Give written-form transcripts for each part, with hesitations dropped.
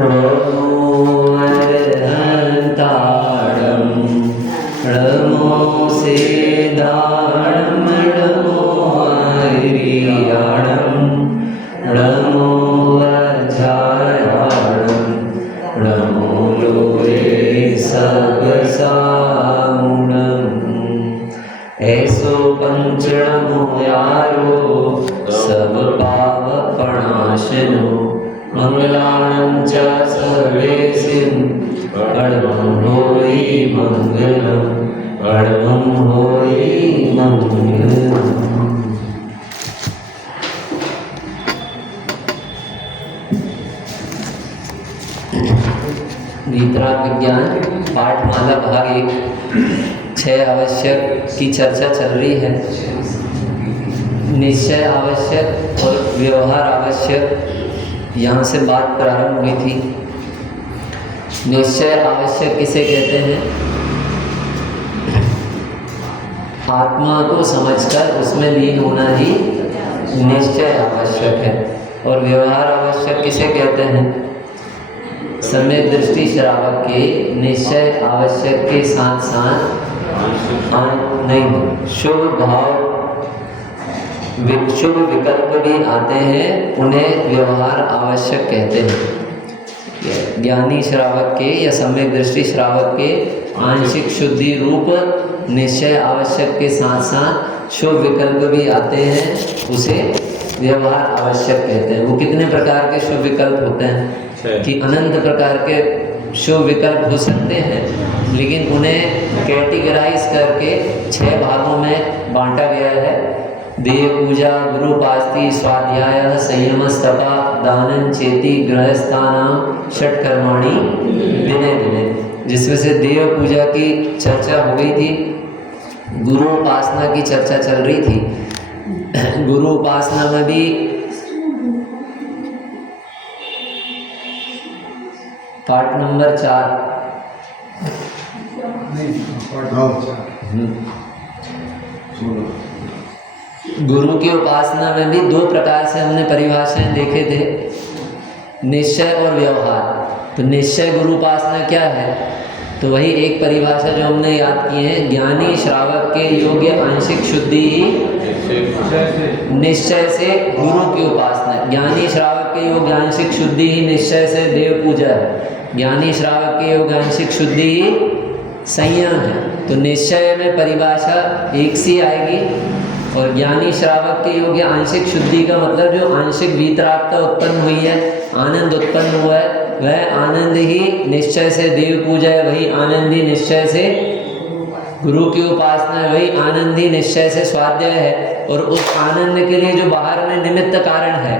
नमो अरहन्ताणं नमो सेदाणं नमो हरियाणं नमो वज्रायाणं नमो लोरे सबसामुणम् ऐसो पंचणमो यारो सब पावपणाशनो मंगलानं च सर्वेसिं परमं होई मंगलम परमं होई मंगलम। वीतराग विज्ञान पाठमाला भाग 1 6 आवश्यक की चर्चा चल रही है। निश्चय आवश्यक और व्यवहार आवश्यक, यहाँ से बात प्रारंभ हुई थी। निश्चय आवश्यक किसे कहते हैं? आत्मा को समझकर उसमें लीन होना ही निश्चय आवश्यक है। और व्यवहार आवश्यक किसे कहते हैं? सम्यक दृष्टि श्रावक के निश्चय आवश्यक के साथ साथ नहीं शुभ भाव शुभ विकल्प भी आते हैं, उन्हें व्यवहार आवश्यक कहते हैं। ज्ञानी श्रावक के या सम्यक दृष्टि श्रावक के आंशिक शुद्धि रूप निश्चय आवश्यक के साथ साथ शुभ विकल्प भी आते हैं, उसे व्यवहार आवश्यक कहते हैं। वो कितने प्रकार के शुभ विकल्प होते हैं कि अनंत प्रकार के शुभ विकल्प हो सकते हैं, लेकिन उन्हें कैटेगराइज करके 6 भागों में बांटा गया है। देव पूजा, गुरु उपासना, स्वाध्याय, संयम, तपा, दानन, चेति, गृहस्थानाम, षट्कर्माणि दिने दिने, जिसमें से देव पूजा की चर्चा हो गई थी, गुरु उपासना की चर्चा चल रही थी। गुरु उपासना में भी पाठ नंबर 4 गुरु की उपासना में भी 2 प्रकार से हमने परिभाषाएं देखे थे, निश्चय और व्यवहार। तो निश्चय गुरु उपासना क्या है? तो वही एक परिभाषा जो हमने याद की है, ज्ञानी श्रावक के योग्य आंशिक शुद्धि ही निश्चय से गुरु की उपासना है। ज्ञानी श्रावक के योग्य आंशिक शुद्धि ही निश्चय से देव पूजा है। ज्ञानी श्रावक के योग्य आंशिक शुद्धि ही संयम है। तो निश्चय में परिभाषा एक सी आएगी। और ज्ञानी श्रावक के योग्य आंशिक शुद्धि का मतलब जो आंशिक वीतरागता उत्पन्न हुई है, आनंद उत्पन्न हुआ है, वह आनंद ही निश्चय से देव पूजा है, वही आनंद ही निश्चय से गुरु की उपासना है, वही आनंद ही निश्चय से स्वाध्याय है। और उस आनंद के लिए जो बाहर में निमित्त कारण है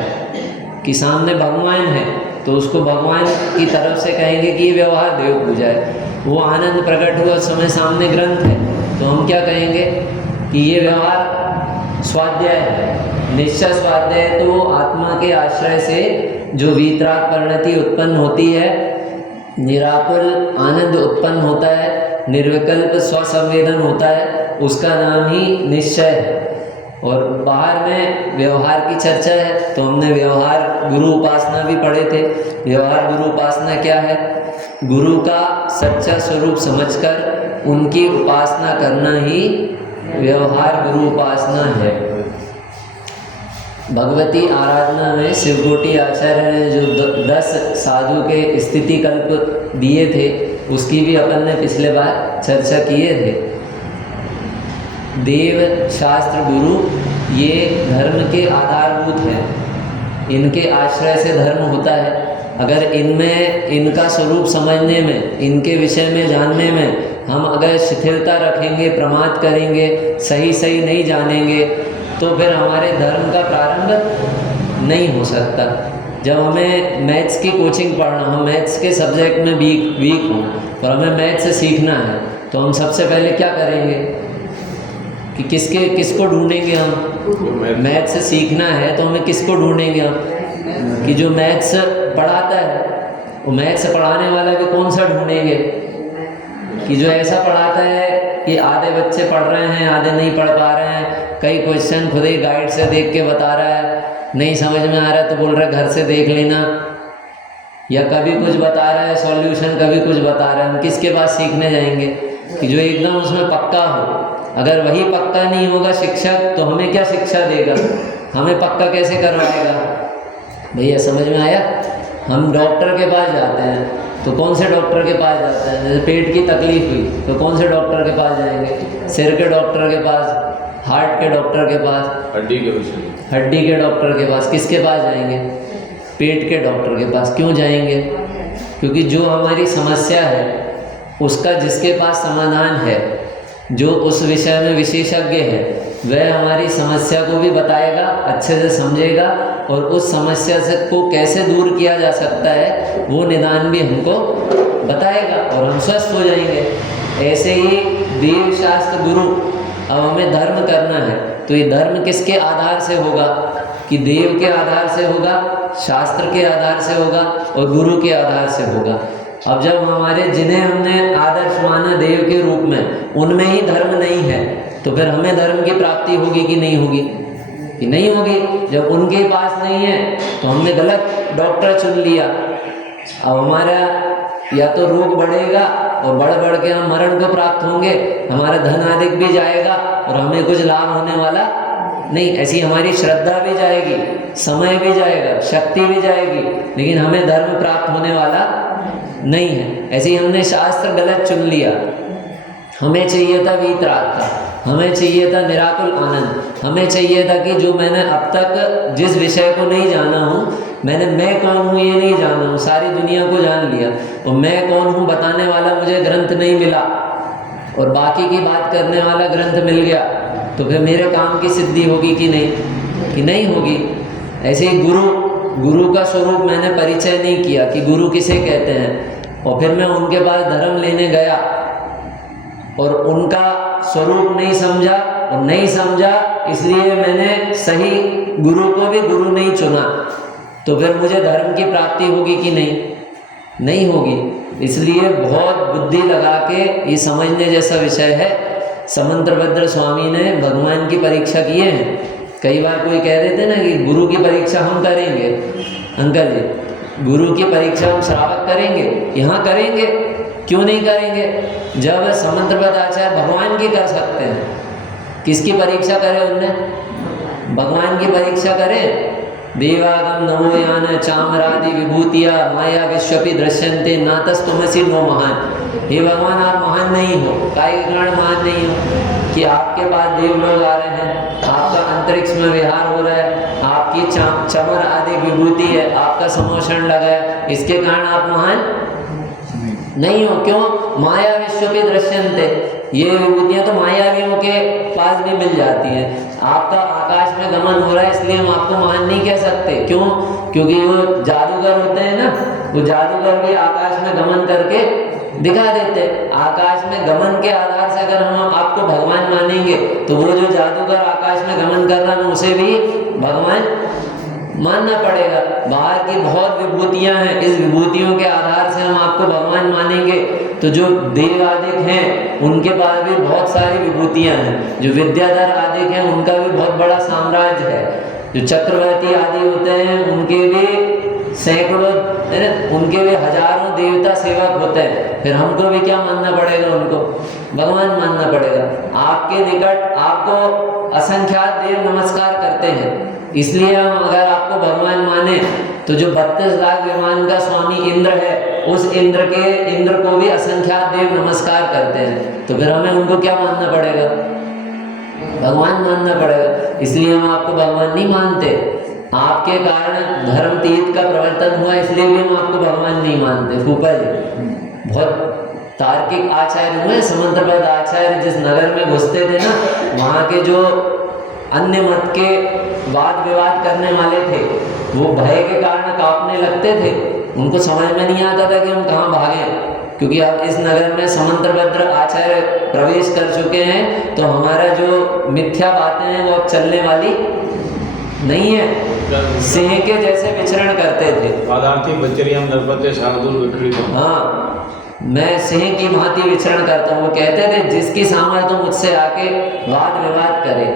कि सामने भगवान है, तो उसको भगवान की तरफ से कहेंगे कि ये व्यवहार देव पूजा है। वो आनंद प्रकट हुआ उस समय सामने ग्रंथ है, तो हम क्या कहेंगे कि ये व्यवहार स्वाध्याय है, निश्चय स्वाध्याय। तो आत्मा के आश्रय से जो वीतराग परिणति उत्पन्न होती है, निराकुल आनंद उत्पन्न होता है, निर्विकल्प स्वसंवेदन होता है, उसका नाम ही निश्चय है। और बाहर में व्यवहार की चर्चा है, तो हमने व्यवहार गुरु उपासना भी पढ़े थे। व्यवहार गुरु उपासना क्या है? गुरु का सच्चा स्वरूप समझकर उनकी उपासना करना ही व्यवहार गुरु उपासना है। भगवती आराधना में शिवकोटि आचार्य ने जो 10 साधु के स्थिति कल्प दिए थे, उसकी भी अपन ने पिछले बार चर्चा किए थे। देव, शास्त्र, गुरु ये धर्म के आधारभूत हैं, इनके आश्रय से धर्म होता है। अगर इनमें इनका स्वरूप समझने में, इनके विषय में जानने में हम अगर शिथिलता रखेंगे, प्रमाद करेंगे, सही नहीं जानेंगे, तो फिर हमारे धर्म का प्रारंभ नहीं हो सकता। जब हमें मैथ्स की कोचिंग पढ़ना, हम मैथ्स के सब्जेक्ट में वीक हों और हमें मैथ्स सीखना है, तो हम सबसे पहले क्या करेंगे कि किसको ढूंढेंगे हम? मैथ्स सीखना है तो हमें किसको ढूंढेंगे हम? कि जो मैथ्स पढ़ाता है, वो मैथ्स पढ़ाने वाला भी कौन सा ढूंढेंगे कि जो ऐसा पढ़ाता है कि आधे बच्चे पढ़ रहे हैं, आधे नहीं पढ़ पा रहे हैं, कई क्वेश्चन खुद ही गाइड से देख के बता रहा है, नहीं समझ में आ रहा तो बोल रहा है घर से देख लेना, या कभी कुछ बता रहा है सॉल्यूशन, कभी कुछ बता रहा है, हम किसके पास सीखने जाएंगे? कि जो एकदम उसमें पक्का हो। अगर वही पक्का नहीं होगा शिक्षक, तो हमें क्या शिक्षा देगा? हमें पक्का कैसे करवाएगा? भैया समझ में आया? हम डॉक्टर के पास जाते हैं तो कौन से डॉक्टर के पास जाते हैं? जैसे पेट की तकलीफ हुई तो कौन से डॉक्टर के पास जाएंगे? सिर के डॉक्टर के पास, हार्ट के डॉक्टर के पास, हड्डी के डॉक्टर के पास। किसके पास जाएंगे? पेट के डॉक्टर के पास। क्यों जाएंगे? क्योंकि जो हमारी समस्या है उसका जिसके पास समाधान है, जो उस विषय में विशेषज्ञ है, वह हमारी समस्या को भी बताएगा, अच्छे से समझेगा और उस समस्या से को कैसे दूर किया जा सकता है वो निदान भी हमको बताएगा और हम स्वस्थ हो जाएंगे। ऐसे ही देव शास्त्र गुरु, अब हमें धर्म करना है तो ये धर्म किसके आधार से होगा? कि देव के आधार से होगा, शास्त्र के आधार से होगा और गुरु के आधार से होगा। अब जब हमारे जिन्हें हमने आदर्श माना देव के रूप में, उनमें ही धर्म नहीं है, तो फिर हमें धर्म की प्राप्ति होगी कि नहीं होगी? कि नहीं होगी। जब उनके पास नहीं है तो हमने गलत डॉक्टर चुन लिया। अब हमारा या तो रोग बढ़ेगा और बढ़ बढ़ के हम मरण को प्राप्त होंगे, हमारा धन अधिक भी जाएगा और हमें कुछ लाभ होने वाला नहीं। ऐसी हमारी श्रद्धा भी जाएगी, समय भी जाएगा, शक्ति भी जाएगी, लेकिन हमें धर्म प्राप्त होने वाला नहीं है। ऐसे ही हमने शास्त्र गलत चुन लिया। हमें चाहिए था वीतराग, हमें चाहिए था निराकुल आनंद, हमें चाहिए था कि जो मैंने अब तक जिस विषय को नहीं जाना हूँ, मैं कौन हूँ ये नहीं जाना हूँ, सारी दुनिया को जान लिया और मैं कौन हूँ बताने वाला मुझे ग्रंथ नहीं मिला और बाकी की बात करने वाला ग्रंथ मिल गया, तो फिर मेरे काम की सिद्धि होगी कि नहीं? कि नहीं होगी। ऐसे ही गुरु का स्वरूप मैंने परिचय नहीं किया कि गुरु किसे कहते हैं, और फिर मैं उनके पास धर्म लेने गया और उनका स्वरूप नहीं समझा, और नहीं समझा इसलिए मैंने सही गुरु को भी गुरु नहीं चुना, तो फिर मुझे धर्म की प्राप्ति होगी कि नहीं? नहीं होगी। इसलिए बहुत बुद्धि लगा के ये समझने जैसा विषय है। समंत्रभद्र स्वामी ने भगवान की परीक्षा किए हैं। कई बार कोई कह देते ना कि गुरु की परीक्षा हम करेंगे। अंकल जी, गुरु की परीक्षा हम श्रावक करेंगे? यहाँ करेंगे, क्यों नहीं करेंगे? जब समंत्रभद्र आचार्य भगवान की कर सकते हैं, किसकी परीक्षा करें उनने? भगवान की परीक्षा करें। देवागम नमो यान चामरादि विभूतिया माया विश्वपि दृश्यन्ते नातस्तुमसि नो महान। हे भगवान, आप महान नहीं हो। काय के कारण महान नहीं हो? कि आपके पास देव लोग आ रहे हैं, आपका अंतरिक्ष में विहार हो रहा है, आपकी चमर आदि विभूति है, आपका समोषण लगा है, इसके कारण आप महान नहीं हो। क्यों? माया विश्वपि दृश्यन्ते, ये विभूतियाँ तो मायावियों के पास भी मिल जाती हैं। आपका आकाश में गमन हो रहा है इसलिए हम आपको महान नहीं कह सकते। क्यों? क्योंकि वो जादूगर होते हैं ना, वो जादूगर भी आकाश में गमन करके दिखा देते। आकाश में गमन के आधार से अगर हम आपको भगवान मानेंगे तो वो जो जादूगर आकाश में गमन कर रहा है उसे भी भगवान मानना पड़ेगा। बाहर की बहुत विभूतियां हैं, इस विभूतियों के आधार से हम आपको भगवान मानेंगे। तो जो देव आदिक हैं उनके पास भी बहुत सारी विभूतियां हैं, जो विद्याधर आदिक हैं उनका भी बहुत बड़ा साम्राज्य है, जो चक्रवर्ती आदि होते हैं उनके भी सैकड़ों, उनके भी हजारों देवता सेवक होते हैं। फिर हमको भी क्या मानना पड़ेगा? उनको भगवान मानना पड़ेगा। आपके निकट आपको असंख्यात देव नमस्कार करते हैं, इसलिए हम अगर आपको भगवान माने तो जो 32 लाख विमान का स्वामी इंद्र है, उस इंद्र को भी असंख्यात देव नमस्कार करते हैं, तो फिर हमें उनको क्या मानना पड़ेगा? भगवान मानना पड़ेगा। इसलिए हम आपको भगवान नहीं मानते। आपके कारण धर्म तीर्थ का प्रवर्तन हुआ, इसलिए भी हम आपको भगवान नहीं मानते। फूफा जी बहुत तार्किक आचार्य हुए। समंत्रभद्र आचार्य जिस नगर में घुसते थे ना, वहाँ के जो अन्य मत के वाद विवाद करने वाले थे वो भय के कारण कांपने लगते थे। उनको समझ में नहीं आता था कि हम कहाँ भागें, क्योंकि अब इस नगर में समंत्रभद्र आचार्य प्रवेश कर चुके हैं, तो हमारा जो मिथ्या बातें हैं वो अब चलने वाली नहीं है। सिंह के जैसे विचरण करते थे। हाँ, मैं सिंह की भांति विचरण करता हूँ। वो कहते थे जिसकी सामर्थ्य तो मुझसे आके वाद विवाद करे।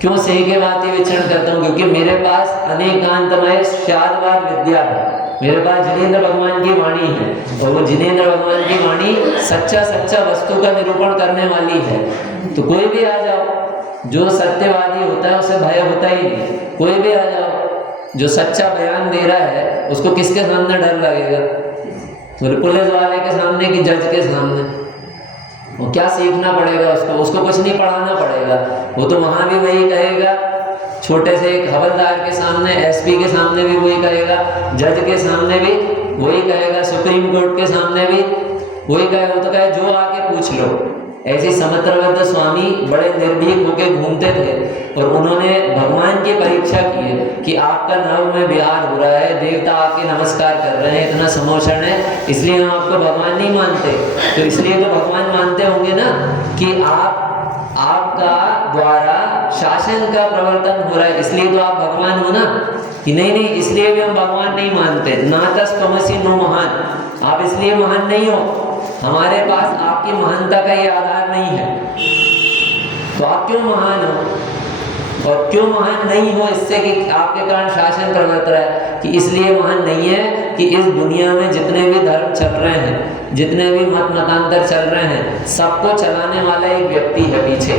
क्यों सिंह के भांति विचरण करता हूँ? क्योंकि मेरे पास अनेकांतमय शादवाद विद्या है। मेरे पास जिनेंद्र भगवान की वाणी है, और वो जिनेंद्र भगवान की वाणी सच्चा सच्चा वस्तु का निरूपण करने वाली है। तो कोई भी आ जाओ, जो सत्यवादी होता है उसे भय होता ही नहीं। कोई भी आ जाओ जो सच्चा बयान दे रहा है, उसको किसके सामने डर लगेगा? पुलिस वाले के सामने कि जज के सामने? वो क्या सीखना पड़ेगा उसको? उसको कुछ नहीं पढ़ाना पड़ेगा। वो तो वहाँ भी वही कहेगा, छोटे से एक हवलदार के सामने, एसपी के सामने भी वही कहेगा, जज के सामने भी वही कहेगा, सुप्रीम कोर्ट के सामने भी वही कहेगा। वो तो कहे जो आके पूछ लो। ऐसे समत्रवत स्वामी बड़े निर्भीक होकर घूमते थे, और उन्होंने भगवान की परीक्षा की है कि आपका नव में विहार हो रहा है, देवता आके नमस्कार कर रहे हैं, इतना समोषण है, इसलिए हम आपको भगवान नहीं मानते। तो इसलिए तो भगवान मानते होंगे ना कि आपका द्वारा शासन का प्रवर्तन हो रहा है, इसलिए तो आप भगवान हो ना। कि नहीं नहीं, इसलिए भी हम भगवान नहीं मानते। नातस तमसी नो महान, आप इसलिए महान नहीं हो, हमारे पास आपकी महानता का ये आधार नहीं है। तो आप क्यों महान हो? और क्यों महान नहीं हो? इससे कि आपके कारण शासन प्रवर्त रहा है, कि इसलिए महान नहीं है कि इस दुनिया में जितने भी धर्म चल रहे हैं, जितने भी मतांतर चल रहे हैं, सबको चलाने वाला एक व्यक्ति है पीछे।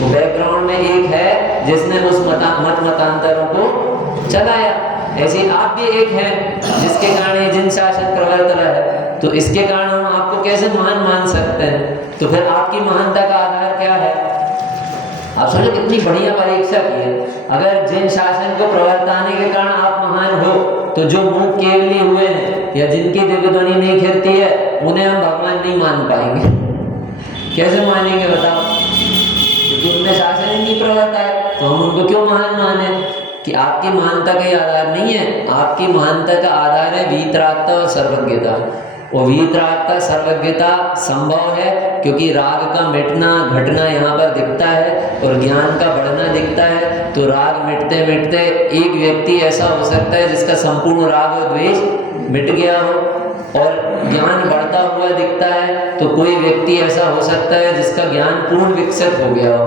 वो बैकग्राउंड में एक है जिसने उस मतांतरों को चलाया। ऐसे आप भी एक हैं जिसके कारण ये जिन शासन प्रवर्त रहा है। तो इसके कारण हम आपको कैसे महान मान सकते हैं? तो फिर आपकी महानता का आधार क्या है? आप सोचो कितनी बढ़िया परीक्षा की है। अगर जिन शासन को प्रवर्ताने के कारण आप महान हो, तो जो मुख केवली हुए हैं या जिनकी दिव्य ध्वनि नहीं खिरती है, उन्हें हम भगवान नहीं मान पाएंगे। कैसे मानेंगे बताओ? क्योंकि उनने शासन ही नहीं प्रवर्ताया, तो हम उनको क्यों महान माने? कि आपकी महानता का आधार नहीं है, आपकी महानता का आधार है वीतरागता और सर्वज्ञता। और वीतरागता सर्वज्ञता संभव है क्योंकि राग का मिटना घटना यहाँ पर दिखता है और ज्ञान का बढ़ना दिखता है। तो राग मिटते मिटते एक व्यक्ति ऐसा हो सकता है जिसका संपूर्ण राग और द्वेष मिट गया हो, और ज्ञान बढ़ता हुआ दिखता है। तो कोई व्यक्ति ऐसा हो सकता है जिसका ज्ञान पूर्ण विकसित हो गया हो।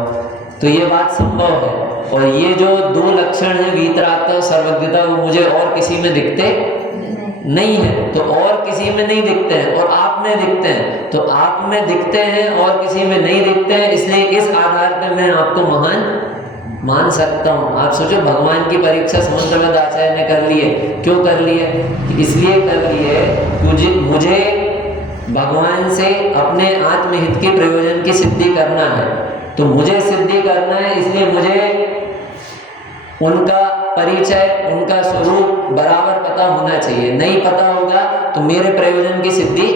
तो ये बात संभव है। और ये जो दो लक्षण है वीतरागता और सर्वज्ञता, वो मुझे और किसी में दिखते नहीं है। तो और किसी में नहीं दिखते हैं और आप में दिखते हैं। तो आप में दिखते हैं और किसी में नहीं दिखते हैं, इसलिए इस आधार पर मैं आपको महान मान सकता हूँ। आप सोचो, भगवान की परीक्षा समुद्रवत आचार्य ने कर ली है। क्यों कर ली है? इसलिए कर ली है मुझे भगवान से अपने आत्महित के प्रयोजन की सिद्धि करना है। तो मुझे सिद्धि करना है, इसलिए मुझे उनका परिचय, उनका स्वरूप बराबर पता होना चाहिए। नहीं पता होगा तो मेरे प्रयोजन की सिद्धि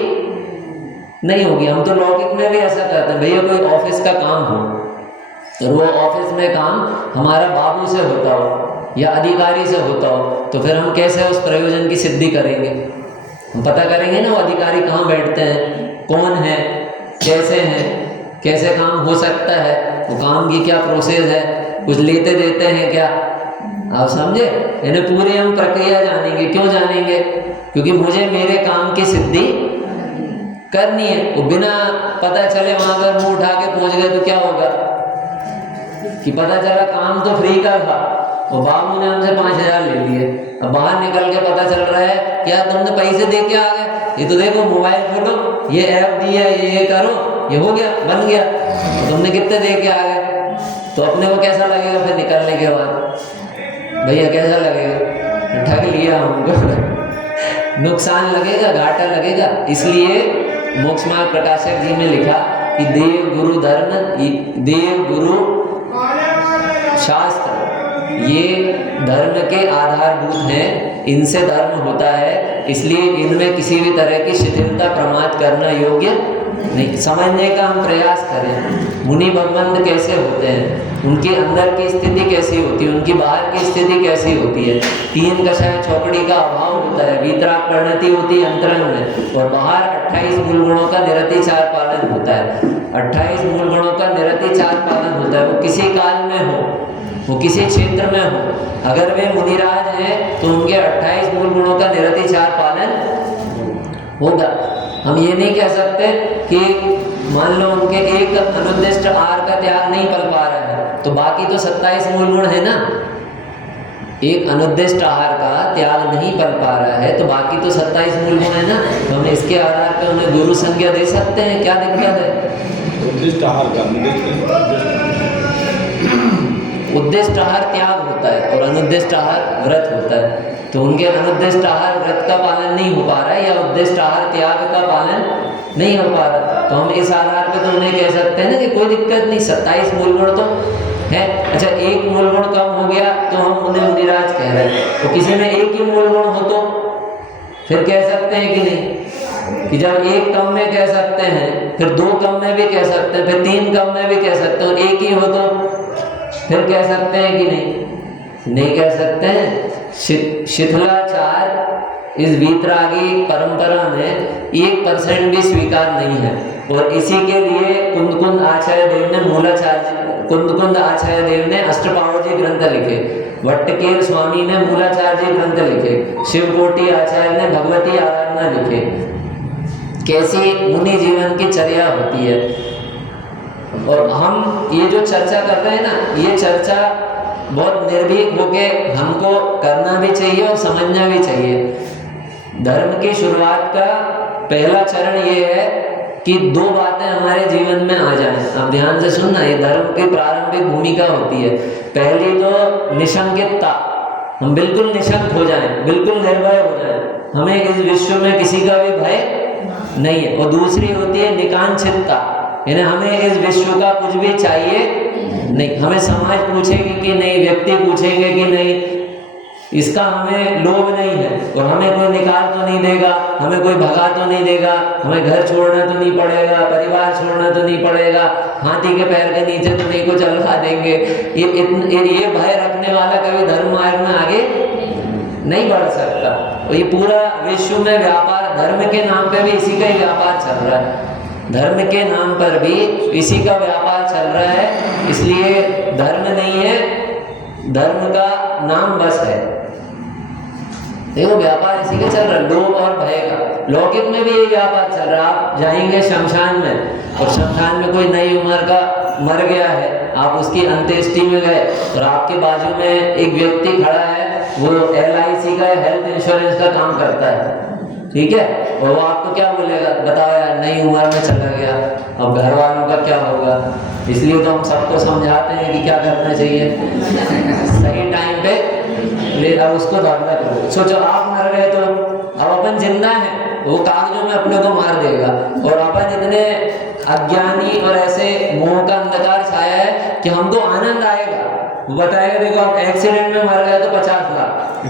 नहीं होगी। हम तो लौकिक में भी ऐसा करते हैं, भैया कोई ऑफिस का काम हो और वो ऑफिस में काम हमारा बाबू से होता हो या अधिकारी से होता हो, तो फिर हम कैसे उस प्रयोजन की सिद्धि करेंगे? हम पता करेंगे ना वो अधिकारी कहाँ बैठते हैं, कौन है, कैसे हैं, कैसे काम हो सकता है, वो काम की क्या प्रोसेस है, कुछ लेते देते हैं क्या, आप समझे? यानी पूरी हम प्रक्रिया जानेंगे। क्यों जानेंगे? क्योंकि मुझे मेरे काम की सिद्धि करनी है। वो बिना पता चले वहां पर मुंह उठा के पहुंच गए तो क्या होगा? कि पता चला काम तो फ्री का था, वो बाबू ने हमसे 5,000 ले लिए। अब बाहर निकल के पता चल रहा है क्या तुमने पैसे दे के आ गए, ये तो देखो मोबाइल खोलो, ये ऐप दिया, ये करो, ये हो गया, बन गया, तो तुमने कितने दे के आ गए? तो अपने को कैसा लगेगा फिर निकलने के बाद? भैया कैसा लगेगा? ठग लिया हमको। नुकसान लगेगा, घाटा लगेगा। इसलिए मोक्ष मार्ग प्रकाशक जी ने लिखा कि देव गुरु धर्म, देव गुरु शास्त्र ये धर्म के आधारभूत हैं, इनसे धर्म होता है। इसलिए इनमें किसी भी तरह की शिथिलता प्रमाद करना योग्य नहीं। समझने का हम प्रयास करें, मुनि भगवंत कैसे होते हैं, उनके अंदर की स्थिति कैसी होती है, उनकी बाहर की स्थिति कैसी होती है। 3 कषाय चौकड़ी का अभाव होता है, वीतराग परिणति होती है अंतरंग में, और बाहर 28 मूल गुणों का निरतिचार पालन होता है। 28 मूल गुणों का निरतिचार पालन होता है। वो किसी काल में हो, वो किसी क्षेत्र में हो, अगर वे मुनिराज हैं तो उनके 28 मूल गुणों का निरतिचार पालन होगा। हम ये नहीं कह सकते कि मान लो उनके एक अनुद्दिष्ट आहार का त्याग नहीं कर पा रहे हैं तो बाकी तो 27 मूल गुण है ना, एक अनुद्दिष्ट आहार का त्याग नहीं कर पा रहा है तो बाकी तो 27 मूल गुण है ना, तो हम इसके आधार पर उन्हें गुरु संज्ञा दे सकते हैं, क्या दिक्कत है? उद्दिष्ट आहार का उद्दिष्ट आहार त्याग होता है और अनुद्दिष्ट आहार व्रत होता है। तो उनके अनुद्दिष्ट आहार व्रत का पालन नहीं हो पा रहा है या उद्दिष्ट आहार त्याग का पालन नहीं हो पा रहा, तो हम इस आधार पे तो उन्हें कह सकते हैं ना कि कोई दिक्कत नहीं, 27 मूल गुण तो है। अच्छा, एक मूल गुण कम हो गया तो हम उन्हें मुनिराज कह रहे हैं, तो किसी में एक ही मूल गुण हो तो फिर कह सकते हैं कि नहीं, कि जब एक कम में कह सकते हैं, फिर 2 कम में भी कह सकते हैं, फिर 3 कम में भी कह सकते हैं, और एक ही हो तो फिर कह सकते हैं कि नहीं कह सकते हैं। शिथिलाचार इस वीतरागी परंपरा में 1% भी स्वीकार नहीं है, और इसी के लिए कुंद आचार्य देव ने अष्टपावजी ग्रंथ लिखे, वट्टकेर स्वामी ने मूलाचार्य ग्रंथ लिखे, शिवकोटि आचार्य ने भगवती आराधना लिखे। कैसी मुनि जीवन की चर्या होती है। और हम ये जो चर्चा कर रहे हैं ना, ये चर्चा बहुत निर्भीक होके हमको करना भी चाहिए और समझना भी चाहिए। धर्म की शुरुआत का पहला चरण ये है कि 2 बातें हमारे जीवन में आ जाएं। अब ध्यान से सुनना, ये धर्म की प्रारंभिक भूमिका होती है। पहली तो निशंकितता, हम बिल्कुल निशंक हो जाएं, बिल्कुल निर्भय हो जाएं, हमें इस विश्व में किसी का भी भय नहीं है। और दूसरी होती है निकांक्षितता, यानी हमें इस विश्व का कुछ भी चाहिए नहीं, हमें समाज पूछेगी कि नहीं, व्यक्ति पूछेंगे कि नहीं, इसका हमें लोभ नहीं है, और हमें कोई निकाल तो नहीं देगा, हमें कोई भगा तो नहीं देगा, हमें घर छोड़ना तो नहीं पड़ेगा, परिवार छोड़ना तो नहीं पड़ेगा, हाथी के पैर के नीचे तो नहीं को चलवा देंगे। ये भय रखने वाला कभी धर्म मार्ग में आगे नहीं बढ़ सकता। और ये पूरा विश्व में व्यापार, धर्म के नाम पे भी इसी का ही व्यापार चल रहा है, धर्म के नाम पर भी इसी का व्यापार चल रहा है। इसलिए धर्म नहीं है, धर्म का नाम बस है। देखो व्यापार इसी का चल रहा है, लोभ और भय का। लौकिक में भी ये व्यापार चल रहा है। आप जाएंगे शमशान में, और शमशान में कोई नई उम्र का मर गया है, आप उसकी अंत्येष्टि में गए और आपके बाजू में एक व्यक्ति खड़ा है, वो LIC का हेल्थ इंश्योरेंस का काम करता है, ठीक है, और वो आपको क्या बोलेगा, बताओ यार नई उम्र में चला गया, अब घर वालों का क्या होगा। इसलिए तो हम सबको समझाते हैं कि क्या करना चाहिए, सही टाइम पे ले अब उसको दाखिला करो। सोचो आप मर गए तो अब अपन जिंदा है, वो कागजों में अपने को मार देगा, और अपन इतने अज्ञानी और ऐसे मोह का अंधकार छाया है कि हमको आनंद आएगा। वो बताएगा देखो आप एक्सीडेंट में मर गए तो 50 लाख,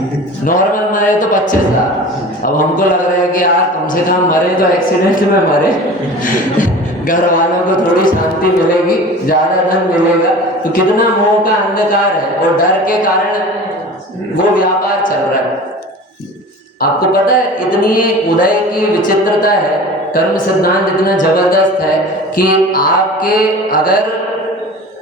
नॉर्मल मरे तो 25 लाख। अब हमको लग रहा है कि यार कम से कम मरे तो एक्सीडेंट में मरे, घर वालों को थोड़ी शांति मिलेगी, ज्यादा धन मिलेगा। तो कितना मोह का अंधकार है, और डर के कारण वो व्यापार चल रहा है। आपको पता है इतनी उदय की विचित्रता है, कर्म सिद्धांत इतना जबरदस्त है कि आपके अगर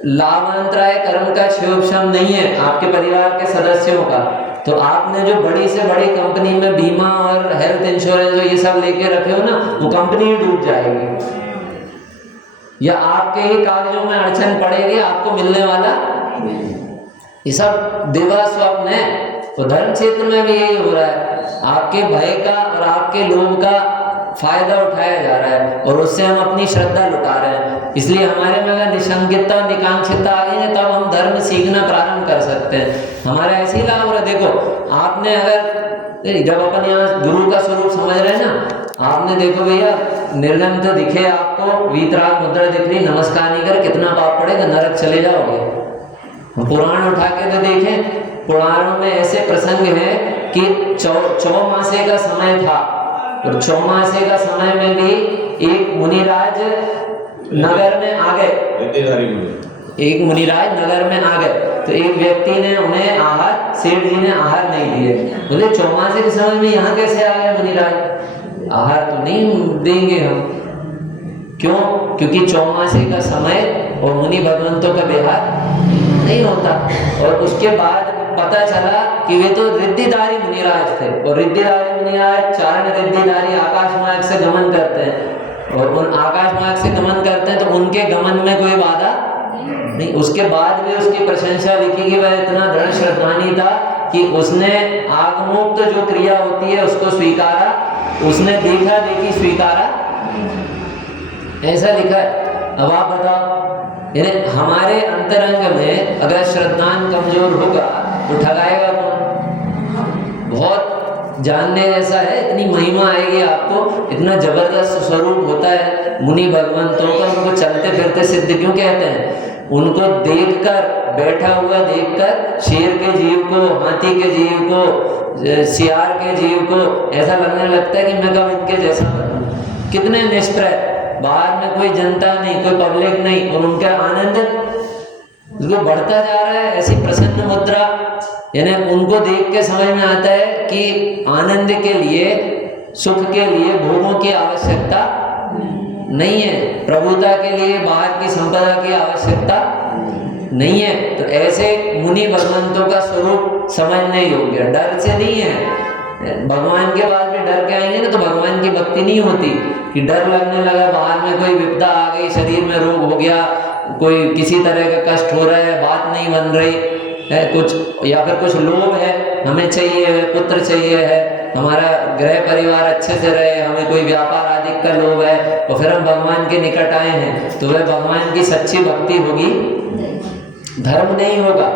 लाभांतराय कर्म का क्षयोक्षम नहीं है आपके परिवार के सदस्यों का, तो आपने जो बड़ी से बड़ी कंपनी में बीमा और हेल्थ इंश्योरेंस ये सब लेके रखे हो ना, वो कंपनी ही डूब जाएगी, या आपके ही कागजों में अड़चन पड़ेगी, आपको मिलने वाला ये सब दिवा स्वप्न है। तो धर्म क्षेत्र में भी यही हो रहा है, आपके भय का और आपके लोभ का फायदा उठाया जा रहा है, और उससे हम अपनी श्रद्धा लुटा रहे हैं। इसलिए हमारे में अगर निशंकितता निकांक्षितता आ गई है, तब हम धर्म सीखना प्रारंभ कर सकते हैं। हमारा ऐसे ही लाभ हो रहा है। देखो आपने अगर जब अपन यहाँ गुरु का स्वरूप समझ रहे हैं ना, आपने देखो भैया निर्लम्ब दिखे आपको, वीतराग मुद्रा दिख रही, नमस्कार नहीं कर, कितना पाप पड़ेगा, नरक चले जाओगे। पुराण उठा के तो देखें, पुराणों में ऐसे प्रसंग है कि चौमासे का समय था, और चौमासे का समय में भी एक मुनिराज नगर में आ गए, एक मुनिराज नगर में आ गए, तो एक व्यक्ति ने उन्हें आहार, सेठ जी ने आहार नहीं दिए। बोले चौमासे के समय में यहाँ कैसे आ गए मुनिराज, आहार तो नहीं देंगे हम। क्यों? क्योंकि चौमासे का समय और मुनि भगवंतों का व्यवहार नहीं होता। और उसके बाद पता चला कि वे तो रिद्धिधारी मुनिराज थे, और रिद्धिधारी मुनिराज चारण रिद्धिधारी आकाश मार्ग से गमन करते हैं, और उन आकाश मार्ग से गमन करते हैं तो उनके गमन में कोई बाधा नहीं। उसके बाद भी उसकी प्रशंसा लिखी कि वह इतना दृढ़ श्रद्धानी था कि उसने आगमोक्त जो क्रिया होती है उसको स्वीकारा, उसने देखा देखी स्वीकारा, ऐसा लिखा है। अब आप बताओ, यानी हमारे अंतरंग में अगर श्रद्धान कमजोर होगा तो ठगाएगा कौन? बहुत जानने जैसा है, इतनी महिमा आएगी आपको, इतना जबरदस्त स्वरूप होता है मुनि भगवंतों का। उनको चलते फिरते सिद्ध क्यों कहते हैं? उनको देखकर, बैठा हुआ देखकर शेर के जीव को, हाथी के जीव को, सियार के जीव को ऐसा लगने लगता है कि मैं कब इनके जैसा बनूं। कितने निष्प्रय, बाहर में कोई जनता नहीं, कोई पब्लिक नहीं, और उनका आनंद जो बढ़ता जा रहा है, ऐसी प्रसन्न मुद्रा, यानी उनको देख के समझ में आता है कि आनंद के लिए, सुख के लिए भोगों की आवश्यकता नहीं है, प्रभुता के लिए बाहर की संपदा की आवश्यकता नहीं है। तो ऐसे मुनि भगवंतों का स्वरूप समझने योग्य, डर से नहीं है। भगवान के बाद भी डर के आएंगे ना तो भगवान की भक्ति नहीं होती, कि डर लगने लगा, बाहर में कोई विपदा आ गई, शरीर में रोग हो गया, कोई किसी तरह का कष्ट हो रहा है, बात नहीं बन रही है कुछ, या फिर कुछ लोभ है, हमें चाहिए है, पुत्र चाहिए है, हमारा गृह परिवार अच्छे से रहे, हमें कोई व्यापार आदि का लोभ है, तो फिर हम भगवान के निकट आए हैं, तो वह भगवान की सच्ची भक्ति होगी, धर्म नहीं होगा।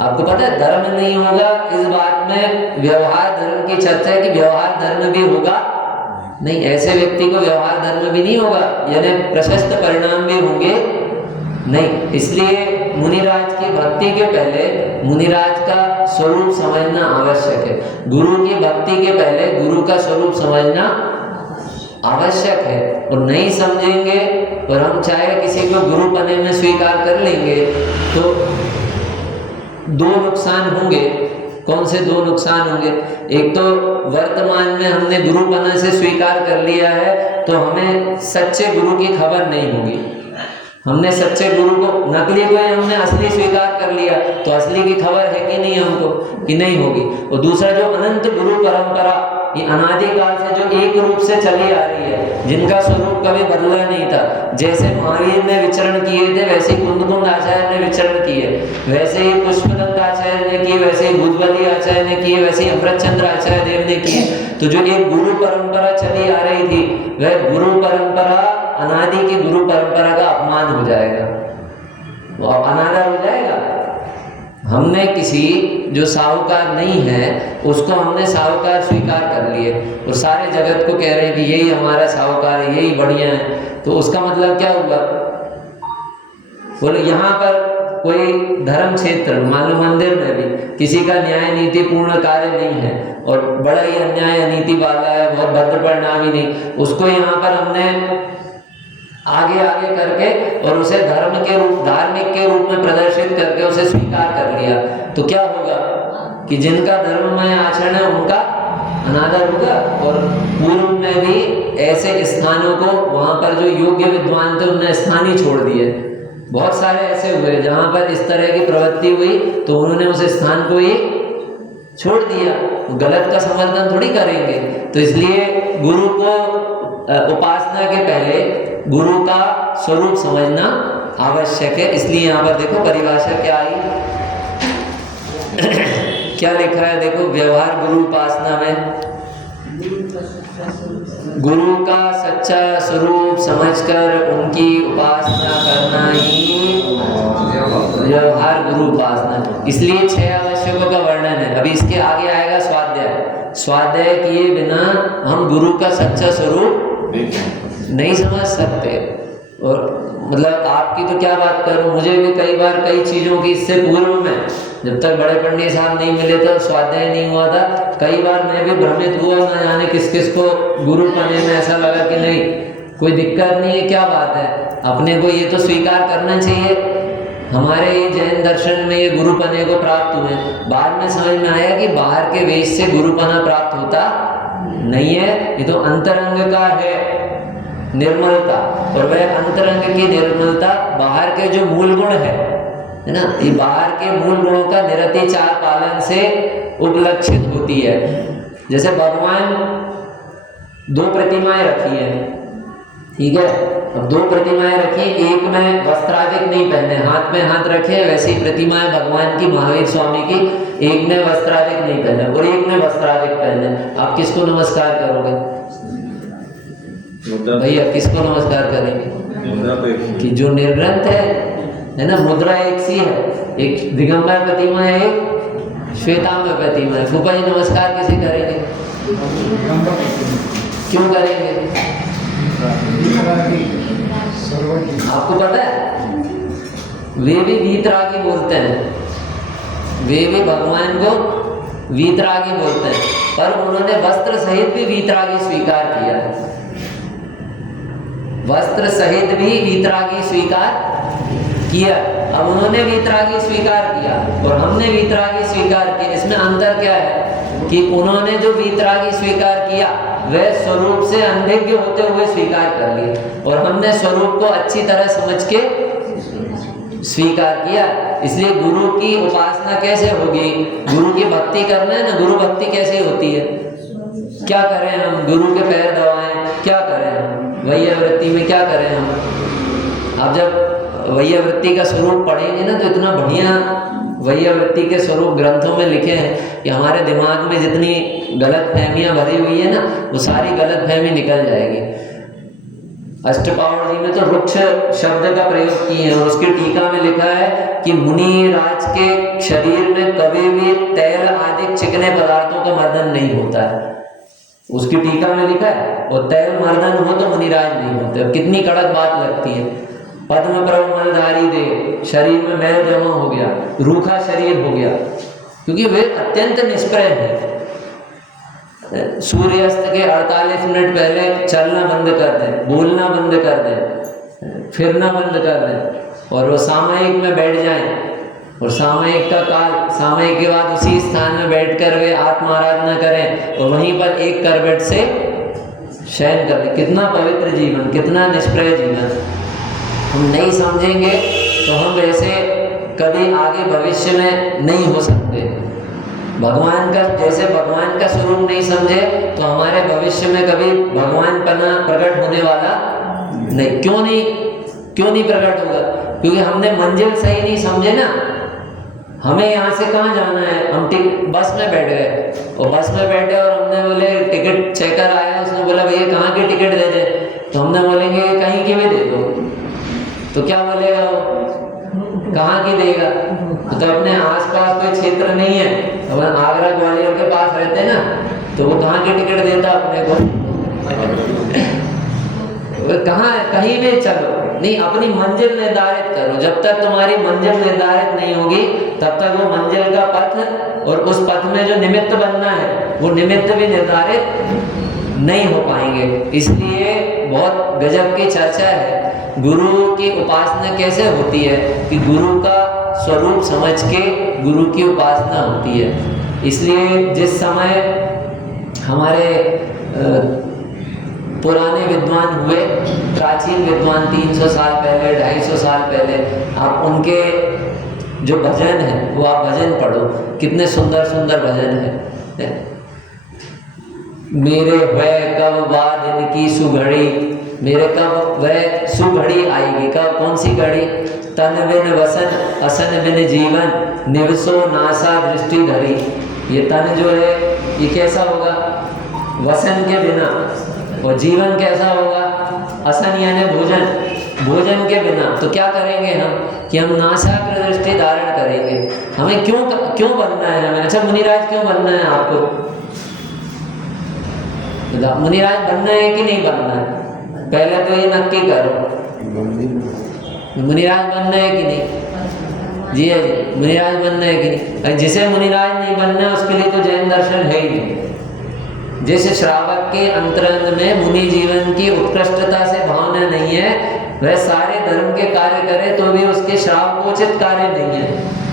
आपको पता है धर्म नहीं होगा, इस बात में व्यवहार धर्म की चर्चा है कि व्यवहार धर्म भी होगा नहीं, ऐसे व्यक्ति को व्यवहार धर्म भी नहीं होगा, यानी प्रशस्त परिणाम भी होंगे नहीं। इसलिए मुनिराज की भक्ति के पहले मुनिराज का स्वरूप समझना आवश्यक है। गुरु की भक्ति के पहले गुरु का स्वरूप समझना आवश्यक है। और नहीं समझेंगे और हम चाहे किसी को गुरु बने में स्वीकार कर लेंगे तो दो नुकसान होंगे। कौन से दो नुकसान होंगे? एक तो वर्तमान में हमने गुरु बना से स्वीकार कर लिया है तो हमें सच्चे गुरु की खबर नहीं होगी। हमने सच्चे गुरु को, नकली को हमने असली स्वीकार कर लिया तो असली की खबर है कि नहीं हमको, कि नहीं होगी। और दूसरा जो अनंत गुरु परंपरा, ये अनादिकाल से जो एक रूप से चली आ रही है, जिनका स्वरूप कभी बदला नहीं था, जैसे महावीर ने विचरण किए थे वैसे ही कुंदकुंद आचार्य ने विचरण किए, वैसे ही पुष्पदंत आचार्य ने किए, वैसे ही बुद्धबली आचार्य ने किए, वैसे ही अमृतचंद्र आचार्य देव ने किए। तो जो एक गुरु परंपरा चली आ रही थी वह गुरु परंपरा, अनादि की गुरु परंपरा का अपमान हो जाएगा, वो अनादर हो जाएगा। हमने किसी जो साहूकार नहीं है उसको हमने साहूकार स्वीकार कर लिए और सारे जगत को कह रहे हैं कि यही हमारा साहूकार है, यही बढ़िया है। तो उसका मतलब क्या हुआ? बोले यहाँ पर कोई धर्म क्षेत्र, मान लो मंदिर में भी किसी का न्याय नीति पूर्ण कार्य नहीं है और बड़ा ही अन्याय अनीति वाला है, बहुत भद्र परिणाम ही नहीं, उसको यहाँ पर हमने आगे आगे करके और उसे धर्म के रूप, धार्मिक के रूप में प्रदर्शित करके उसे स्वीकार कर लिया। तो क्या होगा कि जिनका धर्ममय आचरण है उनका अनादर होगा। और पूर्व में भी ऐसे स्थानों को, वहाँ पर जो योग्य विद्वान थे उन्होंने स्थान ही छोड़ दिए। बहुत सारे ऐसे हुए जहाँ पर इस तरह की प्रवृत्ति हुई तो उन्होंने उस स्थान को ही छोड़ दिया। गलत का समर्थन थोड़ी करेंगे। तो इसलिए गुरु को उपासना के पहले गुरु का स्वरूप समझना आवश्यक है। इसलिए यहाँ पर देखो परिभाषा क्या आई, क्या लिखा है देखो, व्यवहार गुरु उपासना में गुरु का सच्चा स्वरूप समझकर उनकी उपासना करना ही व्यवहार गुरु उपासना। इसलिए 6 आवश्यकों का वर्णन है। अभी इसके आगे आएगा स्वाध्याय। स्वाध्याय किए बिना हम गुरु का सच्चा स्वरूप नहीं समझ सकते। और मतलब आपकी तो क्या बात करूं, मुझे भी कई बार कई चीज़ों की, इससे पूर्व में जब तक बड़े पंडित साहब नहीं मिले थे और स्वाध्याय नहीं हुआ था, कई बार मैं भी भ्रमित हुआ, न जाने किस किस को गुरु बने में ऐसा लगा कि नहीं कोई दिक्कत नहीं है, क्या बात है, अपने को ये तो स्वीकार करना चाहिए। हमारे ये जैन दर्शन में ये गुरुपने को प्राप्त हुए। बाद में समझ में आया कि बाहर के वेश से गुरुपना प्राप्त होता नहीं है, ये तो अंतरंग का है निर्मलता। और वह अंतरंग की निर्मलता बाहर के जो मूल गुण है ना, ये बाहर के मूल गुणों का निरतिचार पालन से उपलक्षित होती है। जैसे भगवान 2 प्रतिमाएं रखी हैं, ठीक है। अब 2 प्रतिमाएं रखी, एक में वस्त्राधिक नहीं पहने, हाथ में हाथ रखे, वैसी प्रतिमाएं भगवान की महावीर स्वामी की, एक में वस्त्राधिक नहीं पहने और एक में वस्त्राधिक पहने। आप किसको नमस्कार करोगे भैया, किसको नमस्कार करेंगे? कि जो निर्ग्रंथ है ना, मुद्रा एक सी है, एक दिगंबर प्रतिमा है, एक श्वेतांबर प्रतिमा है। फूफा जी नमस्कार किसे करेंगे? क्यों करेंगे? आपको पता है वे भी वीतरागी बोलते हैं, वे भी भगवान को वीतरागी बोलते हैं, पर उन्होंने वस्त्र सहित भी वीतरागी स्वीकार किया, वस्त्र सहित भी वीतरागी स्वीकार किया। अब उन्होंने वीतरागी स्वीकार किया और हमने वीतरागी स्वीकार किया, इसमें अंतर क्या है कि उन्होंने जो वीतरागी स्वीकार किया वह स्वरूप से अनभिज्ञ होते हुए स्वीकार कर लिया और हमने स्वरूप को अच्छी तरह समझ के स्वीकार किया। इसलिए गुरु की उपासना कैसे होगी? गुरु की भक्ति करना है ना, गुरु भक्ति कैसे होती है? क्या करें हम? गुरु के पैर दबाएं, क्या करें हम? वैया वृत्ति में क्या करें हम? अब जब वैया वृत्ति का स्वरूप पढ़ेंगे ना तो इतना बढ़िया वैया वृत्ति के स्वरूप ग्रंथों में लिखे हैं कि हमारे दिमाग में जितनी गलत फहमियाँ भरी हुई है ना, वो सारी गलत फहमी निकल जाएगी। अष्टपावड़ जी में तो रुक्ष शब्द का प्रयोग किए हैं और उसकी टीका में लिखा है कि मुनि राज के शरीर में कभी भी तैल आदि चिकने पदार्थों का मर्दन नहीं होता है, उसकी टीका में लिखा है। और तैल मर्दन हो तो मुनिराज नहीं होते। अब कितनी कड़क बात लगती है। पद्म प्रभ मलधारी देव, शरीर में मैल जमा हो गया, रूखा शरीर हो गया, क्योंकि वे अत्यंत निष्प्रय हैं। सूर्यास्त के 48 मिनट पहले चलना बंद कर दें, बोलना बंद कर दें, फिरना बंद कर दें और वो सामयिक में बैठ जाएं और सामयिक का काल, सामयिक के बाद उसी स्थान में बैठकर वे आत्म आराधना करें और वहीं पर एक करवट से शयन करें। कितना पवित्र जीवन, कितना निष्प्रय जीवन। हम नहीं समझेंगे तो हम वैसे कभी आगे भविष्य में नहीं हो सकते। भगवान का, जैसे भगवान का स्वरूप नहीं समझे तो हमारे भविष्य में कभी भगवान पना प्रकट होने वाला नहीं। क्यों नहीं प्रकट होगा? क्योंकि हमने मंजिल सही नहीं समझे ना। हमें यहाँ से कहाँ जाना है? हम बस में बैठ गए और बस में बैठे और हमने बोले टिकट चेकर आया, उसने बोला भैया कहाँ की टिकट दे दे, तो हमने बोलेंगे कहीं की भी दे दो, तो क्या बोलेगा वो? कहाँ की देगा? तो अपने आसपास कोई क्षेत्र नहीं है, अपन आगरा ग्वालियर के पास रहते हैं ना, तो वो कहाँ की टिकट देता अपने को? कहाँ, कहीं भी चलो नहीं, अपनी मंजिल निर्धारित करो। जब तक तुम्हारी मंजिल निर्धारित नहीं होगी तब तक वो मंजिल का पथ और उस पथ में जो निमित्त बनना है वो निमित्त भी निर्धारित नहीं हो पाएंगे। इसलिए बहुत गजब की चर्चा है गुरु की उपासना कैसे होती है कि गुरु का स्वरूप समझ के गुरु की उपासना होती है। इसलिए जिस समय हमारे पुराने विद्वान हुए, प्राचीन विद्वान 300 साल पहले, 250 साल पहले, आप उनके जो भजन है वो आप भजन पढ़ो, कितने सुंदर सुंदर भजन है। मेरे वह कब बाद इनकी सुघड़ी, मेरे कब वह सुघड़ी आएगी, कब, कौन सी घड़ी? तन बिन वसन असन बिन जीवन, निवसो नासा दृष्टि धरी। ये तन जो है ये कैसा होगा? वसन के बिना। और जीवन कैसा होगा? असन यानी भोजन, भोजन के बिना। तो क्या करेंगे हम कि हम नासाग्र दृष्टि धारण करेंगे। हमें क्यों बनना है? हमें, अच्छा मुनिराज क्यों बनना है आपको? मुनिराज बनना है कि नहीं बनना है? पहले तो ये नक्की करो, मुनिराज बनना है कि नहीं? जी है जी, मुनिराज बनना है कि नहीं? जिसे मुनिराज नहीं बनना है उसके लिए तो जैन दर्शन है ही नहीं। जिस श्रावक के अंतरंग में मुनि जीवन की उत्कृष्टता से भावना नहीं है, वह सारे धर्म के कार्य करे तो भी उसके श्राव को उचित कार्य नहीं है,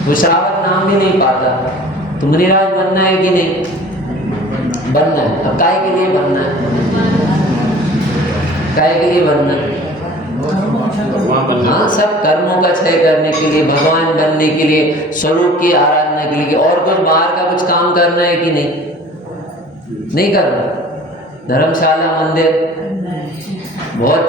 वो श्रावक नाम भी नहीं पाता। तो मुनिराज बनना है कि नहीं? बनना है। अब काय के लिए बनना है? काय के लिए बनना है? हाँ, सब कर्मों का क्षय करने के लिए, भगवान बनने के लिए, स्वरूप की आराधना के लिए। और कुछ बाहर का कुछ काम करना है कि नहीं? नहीं करना। धर्मशाला मंदिर, बहुत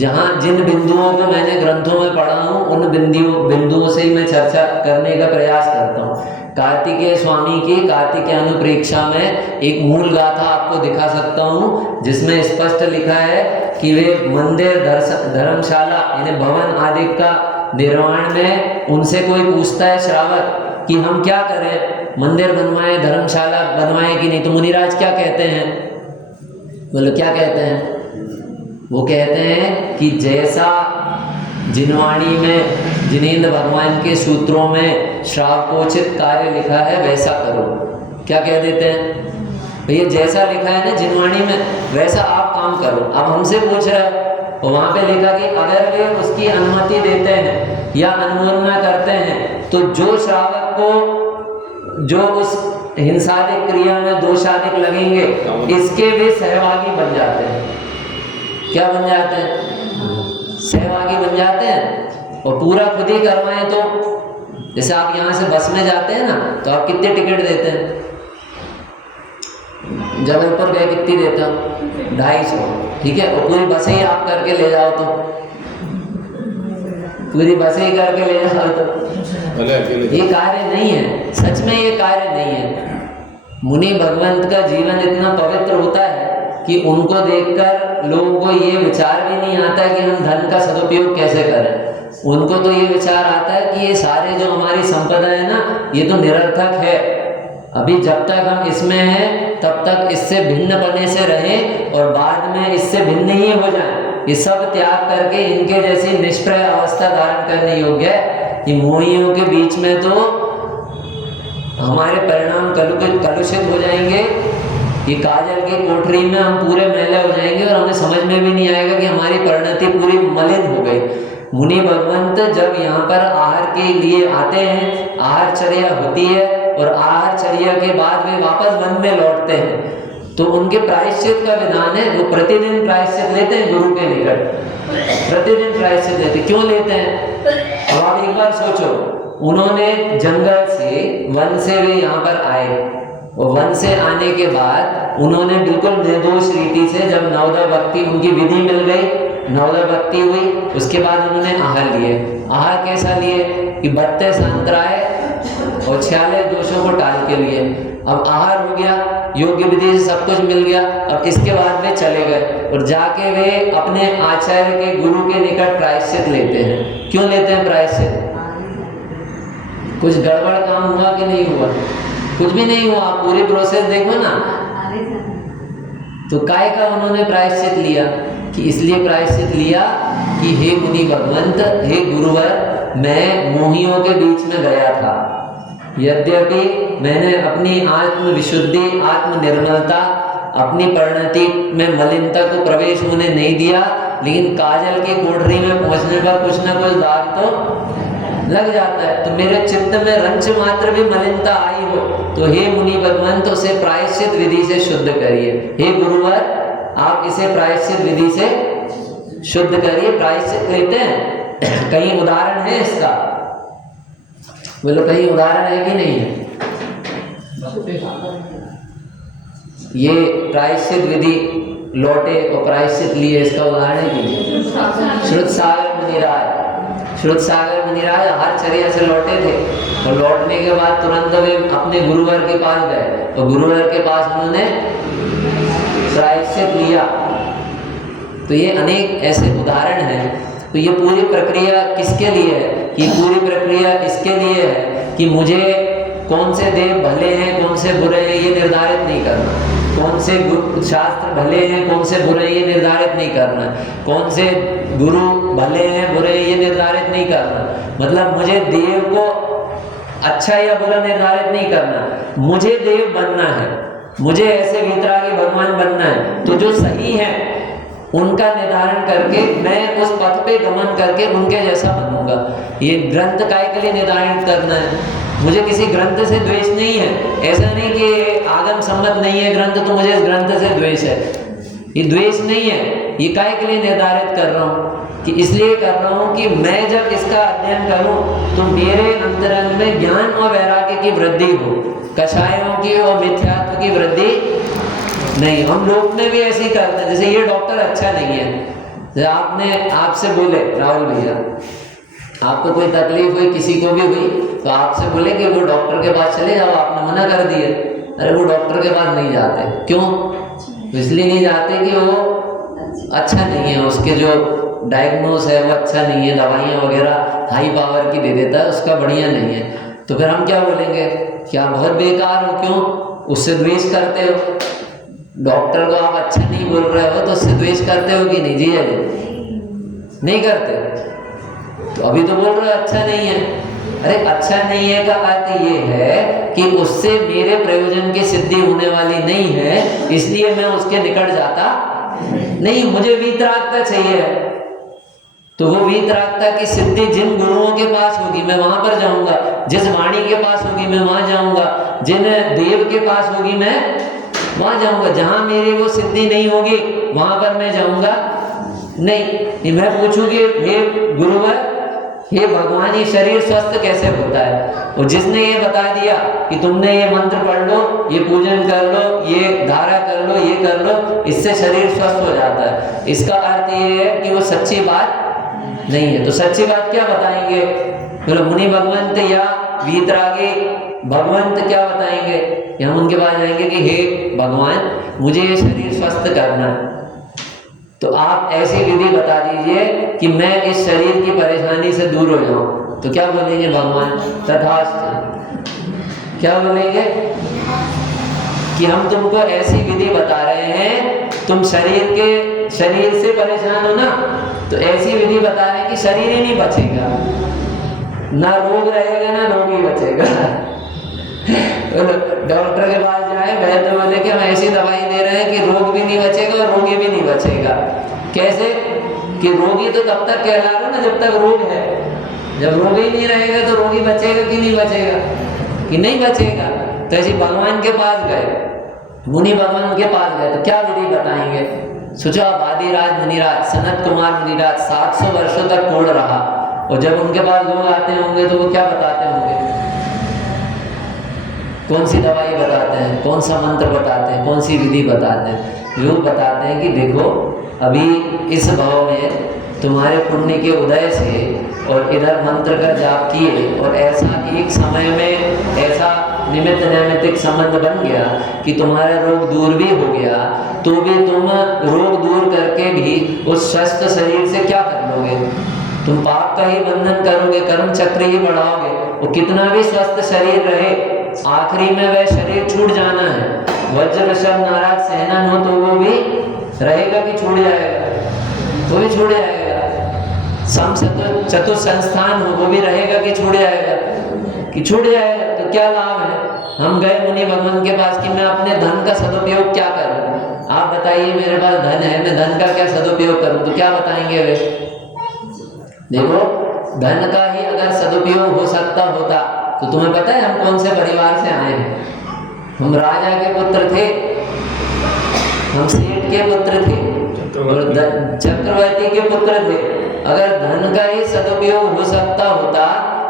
जहाँ जिन बिंदुओं को मैंने ग्रंथों में पढ़ा हूँ उन बिंदुओं से ही मैं चर्चा करने का प्रयास करता हूँ। कार्तिकेय स्वामी की कार्तिकेय अनुप्रेक्षा में एक मूल गाथा आपको दिखा सकता हूँ जिसमें स्पष्ट लिखा है कि वे मंदिर धर्मशाला यानी भवन आदि का निर्माण में उनसे कोई पूछता है श्रावक कि हम क्या करें, मंदिर बनवाएं, धर्मशाला बनवाएं कि नहीं, तो मुनिराज क्या कहते हैं? बोलो क्या कहते हैं? वो कहते हैं कि जैसा जिनवाणी में जिनेंद्र भगवान के सूत्रों में श्रावकोचित कार्य लिखा है वैसा करो। क्या कह देते हैं? भैया जैसा लिखा है ना जिनवाणी में वैसा आप काम करो। अब हमसे पूछ रहा है, वहाँ पे लिखा कि अगर वे उसकी अनुमति देते हैं या अनुमोदना करते हैं तो जो श्रावक को जो उस हिंसादिक क्रिया में दोषादिक लगेंगे इसके वे सहभागी बन जाते हैं। क्या बन जाते हैं? सहभागी बन जाते हैं। और पूरा खुद ही करवाएं तो जैसे आप यहाँ से बस में जाते हैं ना तो आप कितने टिकट देते हैं? जबलपुर गए कितनी देते हो? 250, ठीक है। और पूरी बस ही आप करके ले जाओ तो पूरी बस ही करके ले जाओ तो ये कार्य नहीं है। सच में ये कार्य नहीं है। मुनि भगवंत का जीवन इतना पवित्र होता है कि उनको देखकर लोगों को ये विचार भी नहीं आता कि हम धन का सदुपयोग कैसे करें। उनको तो ये विचार आता है कि ये सारे जो हमारी संपदा है ना ये तो निरर्थक है, अभी जब तक हम इसमें हैं तब तक इससे भिन्न पने से रहें और बाद में इससे भिन्न ही हो जाएं। ये सब त्याग करके इनके जैसी निष्प्रय अवस्था धारण करने योग्य है। ये मोहियों के बीच में तो हमारे परिणाम कलुषित हो जाएंगे। ये काजल की कोठरी में हम पूरे मैले हो जाएंगे और हमें समझ में भी नहीं आएगा कि हमारी परिणति पूरी मलिन हो गई। मुनि भगवंत जब यहाँ पर आहार के लिए आते हैं, आहारचर्या होती है और आहारचर्या के बाद वे वापस वन में लौटते हैं तो उनके प्रायश्चित का विधान है, वो प्रतिदिन प्रायश्चित लेते हैं गुरु के निकट, प्रतिदिन प्रायश्चित लेते। क्यों लेते हैं? अब आप एक बार सोचो, उन्होंने जंगल से वन से वे यहाँ पर आए और वन से आने के बाद उन्होंने बिल्कुल निर्दोष रीति से जब नवदा भक्ति उनकी विधि मिल गई, नवदा भक्ति हुई, उसके बाद उन्होंने आहार लिए। आहार कैसा लिए कि 32 अंतराय और 46 दोषों को टाल के लिए। अब आहार हो गया, योग्य विधि से सब कुछ मिल गया। अब इसके बाद वे चले गए और जाके वे अपने आचार्य के गुरु के निकट प्रायश्चित लेते हैं। क्यों लेते हैं प्रायश्चित? कुछ गड़बड़ काम हुआ कि नहीं हुआ? कुछ भी नहीं हुआ। पूरी प्रोसेस देखो ना। तो काय का उन्होंने प्रायश्चित लिया कि इसलिए प्रायश्चित लिया कि हे मुनि भगवंत, हे गुरुवर, मैं मोहियों के बीच में गया था। यद्यपि मैंने अपनी आत्म विशुद्धि, आत्म निर्मलता, अपनी परिणति में मलिनता को प्रवेश होने नहीं दिया, लेकिन काजल की कोठरी में पहुंचने पर कुछ ना कुछ दाग तो लग जाता है। तो मेरे चित्त में रंच मात्र भी मलिनता आई हो तो हे मुनि भगवंत उसे प्रायश्चित विधि से शुद्ध करिए। हे गुरुवर, आप इसे प्रायश्चित विधि से शुद्ध करिए। प्रायश्चित लेते हैं, कहीं उदाहरण है इसका? बोलो कहीं उदाहरण है कि नहीं है? ये प्रायश्चित विधि लौटे और प्रायश्चित लिए, इसका उदाहरण है कि नहीं? श्रुतसागर मुनिराज, श्रुतसागर मुनिराज आहारचर्या से लौटे थे और लौटने के बाद तुरंत वे अपने गुरुवर के पास गए और गुरुवर के पास उन्होंने प्रायश्चित लिया। तो ये अनेक ऐसे उदाहरण हैं। तो ये पूरी प्रक्रिया किसके लिए है? ये पूरी प्रक्रिया इसके लिए है कि मुझे कौन से देव भले हैं कौन से बुरे हैं ये निर्धारित नहीं करना, कौन से शास्त्र भले हैं कौन से बुरे हैं ये निर्धारित नहीं करना, कौन से गुरु भले हैं बुरे हैं ये निर्धारित नहीं करना। मतलब मुझे देव को अच्छा या बुरा निर्धारित नहीं करना, मुझे देव बनना है, मुझे ऐसे वीतरागी भगवान बनना है। तो जो सही है उनका निर्धारण करके मैं उस पथ पे गमन करके उनके जैसा बनूंगा। ये ग्रंथ काय के लिए निर्धारित करना है? मुझे किसी ग्रंथ से द्वेष नहीं है। ऐसा नहीं कि आगम सम्मत नहीं है ग्रंथ तो मुझे इस ग्रंथ से द्वेष है, ये द्वेष नहीं है। ये काय के लिए निर्धारित कर रहा हूँ कि इसलिए कर रहा हूँ कि मैं जब इसका अध्ययन करूँ तो मेरे अंतरंग में ज्ञान और वैराग्य की वृद्धि हो, कषायों की और मिथ्यात्व की वृद्धि नहीं, हम लोग में भी ऐसे ही करते हैं। जैसे ये डॉक्टर अच्छा नहीं है, जैसे आपने आपसे बोले राहुल भैया, आपको कोई तकलीफ हुई, किसी को भी हुई, तो आपसे बोले कि वो डॉक्टर के पास चले जाओ, आपने मना कर दिए, अरे वो डॉक्टर के पास नहीं जाते। क्यों? इसलिए नहीं जाते कि वो अच्छा नहीं है, उसके जो डायग्नोस है वो अच्छा नहीं है, दवाइयाँ वगैरह हाई पावर की दे देता है, उसका बढ़िया नहीं है। तो फिर हम क्या बोलेंगे कि आप बहुत बेकार हो, क्यों? उससे द्वेष करते हो। डॉक्टर को आप अच्छा नहीं बोल रहे हो तो उससे द्वेष करते हो कि नहीं? जी है जी, नहीं करते। तो अभी तो बोल रहे हो अच्छा नहीं है। अरे अच्छा नहीं है का अर्थ ये है कि उससे मेरे प्रयोजन की सिद्धि होने वाली नहीं है, इसलिए मैं उसके निकट जाता नहीं। मुझे वीतरागता चाहिए है, तो वो वीतरागता की सिद्धि जिन गुरुओं के पास होगी मैं वहां पर जाऊंगा, जिस वाणी के पास होगी मैं वहां जाऊंगा, जिन देव के पास होगी मैं वहां जाऊंगा। जहां मेरी वो सिद्धि नहीं होगी वहां पर मैं जाऊंगा नहीं। मैं पूछूंगी हे गुरुवर, हे भगवान, ये शरीर स्वस्थ कैसे होता है? और जिसने ये बता दिया कि तुमने ये मंत्र पढ़ लो, ये पूजन कर लो, ये धारा कर लो, ये कर लो, इससे शरीर स्वस्थ हो जाता है, इसका अर्थ ये है कि वो सच्ची बात नहीं है। तो सच्ची बात क्या बताएंगे? बोलो मुनि भगवंत या वीतरागी भगवंत क्या बताएंगे? या हम उनके पास जाएंगे कि हे भगवान, मुझे ये शरीर स्वस्थ करना है, तो आप ऐसी विधि बता दीजिए कि मैं इस शरीर की परेशानी से दूर हो जाऊं। तो क्या बोलेंगे भगवान? तथास्तु। क्या बोलेंगे कि हम तुमको ऐसी विधि बता रहे हैं, तुम शरीर से परेशान हो ना, तो ऐसी विधि बता रहे हैं कि शरीर ही नहीं बचेगा, ना रोग रहेगा ना रोगी बचेगा। डॉक्टर के पास जाए, वैद्य बोले कि हम ऐसी दवाई दे रहे हैं कि रोग भी नहीं बचेगा और रोगी भी नहीं बचेगा। कैसे? कि रोगी तो तब तक कहला रहा ना जब तक रोग है, जब रोग ही नहीं रहेगा तो रोगी बचेगा कि नहीं बचेगा? कि नहीं बचेगा। तो ऐसे भगवान के पास गए, मुनि भगवान के पास गए, तो क्या विधि बताएंगे? सोचो आप, आदिराज मुनिराज सनत कुमार मुनिराज 700 वर्षों तक कोढ़ रहा, और जब उनके पास लोग आते होंगे तो वो क्या बताते होंगे? कौन सी दवाई बताते हैं, कौन सा मंत्र बताते हैं, कौन सी विधि बताते हैं? लोग बताते हैं कि देखो अभी इस भाव में तुम्हारे पुण्य के उदय से और इधर मंत्र का जाप किए, और ऐसा एक समय में ऐसा निमित्त नैमित्तिक संबंध बन गया कि तुम्हारा रोग दूर भी हो गया, तो भी तुम रोग दूर करके भी उस स्वस्थ शरीर से क्या कर लोगे? तुम पाप का ही बंधन करोगे, कर्म चक्र ही बढ़ाओगे। वो कितना भी स्वस्थ शरीर रहे, आखिरी में वह शरीर छूट जाना है। वज्र शब्द नाराज सहनन हो तो वो भी रहेगा कि छूट जाएगा? वो भी छूट जाएगा। सम चतुर संस्थान हो वो भी रहेगा कि छूट जाएगा? कि छूट जाएगा। तो क्या लाभ है? हम गए मुनि भगवान के पास कि मैं अपने धन का सदुपयोग क्या करूं? आप बताइए, मेरे पास धन है, मैं धन का क्या सदुपयोग करूं? तो क्या बताएंगे वे? देखो, धन का ही अगर सदुपयोग हो सकता होता तो तुम्हें पता है हम कौन से परिवार से आए हैं? हम राजा के पुत्र थे, हम सेठ के पुत्र थे और चक्रवर्ती के पुत्र थे। अगर धन का ही सदुपयोग हो सकता होता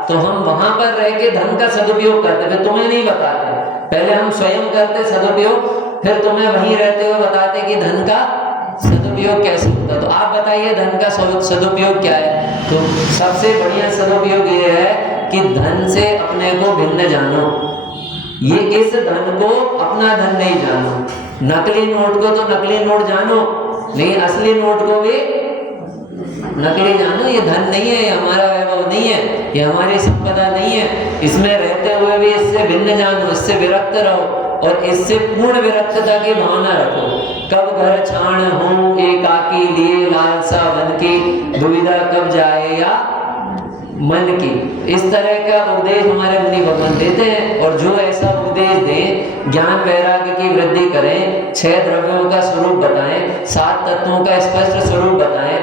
तो हम वहां पर रह के धन का सदुपयोग करते, फिर तुम्हें नहीं बताते। पहले हम स्वयं करते सदुपयोग, फिर तुम्हें वहीं रहते हुए बताते कि धन का सदुपयोग कैसे होता। तो आप बताइए धन का सदुपयोग क्या है? तो सबसे बढ़िया सदुपयोग ये है कि धन से अपने को भिन्न जानो। ये इस धन को अपना धन नहीं जानो। नकली नोट को तो नकली नोट जानो, लेकिन असली नोट को भी नकली जानो। ये धन नहीं है, ये हमारा वैभव नहीं है, ये हमारी संपदा नहीं है। इसमें रहते हुए भी इससे भिन्न जानो, इससे विरक्त रहो और इससे पूर्ण विरक्तता की भावना रखो। कब घर छाण हो एकाकी लिए लालसा बन की, दुविधा कब जाए या मन की। इस तरह का उपदेश हमारे मुनि भगवान देते हैं। और जो ऐसा उपदेश दें, ज्ञान वैराग्य की वृद्धि करें, 6 द्रव्यों का स्वरूप बताएं, 7 तत्वों का स्पष्ट स्वरूप बताएं,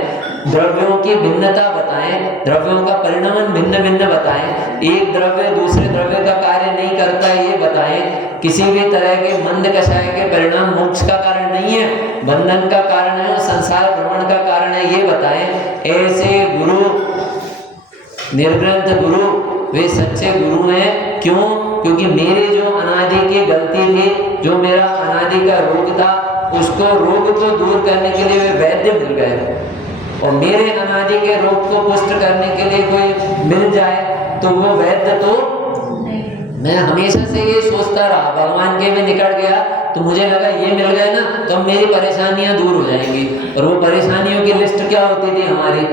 द्रव्यों की भिन्नता बताएं, द्रव्यों का परिणाम भिन्न भिन्न बताएं, एक द्रव्य दूसरे द्रव्य का कार्य नहीं करता ये बताएं, किसी भी तरह के मंद कषाय के परिणाम मोक्ष का कारण नहीं है, बंधन का कारण है और संसार भ्रमण का कारण है, ये बताएं। ऐसे गुरु, निर्ग्रंथ गुरु, वे सच्चे गुरु हैं क्यों? क्योंकि मेरी जो अनादि की गलती थी, जो मेरा अनादि का रोग था, उसको रोग को दूर करने के लिए वे वैद्य मिल गए। और मेरे अनादि के रोग को पुष्ट करने के लिए कोई मिल जाए तो वो वैद्य तो मैं हमेशा से ये सोचता रहा, भगवान के में निकल गया तो मुझे लगा ये मिल गए ना तो मेरी परेशानियां दूर हो जाएंगी। और वो परेशानियों की लिस्ट क्या होती थी हमारी?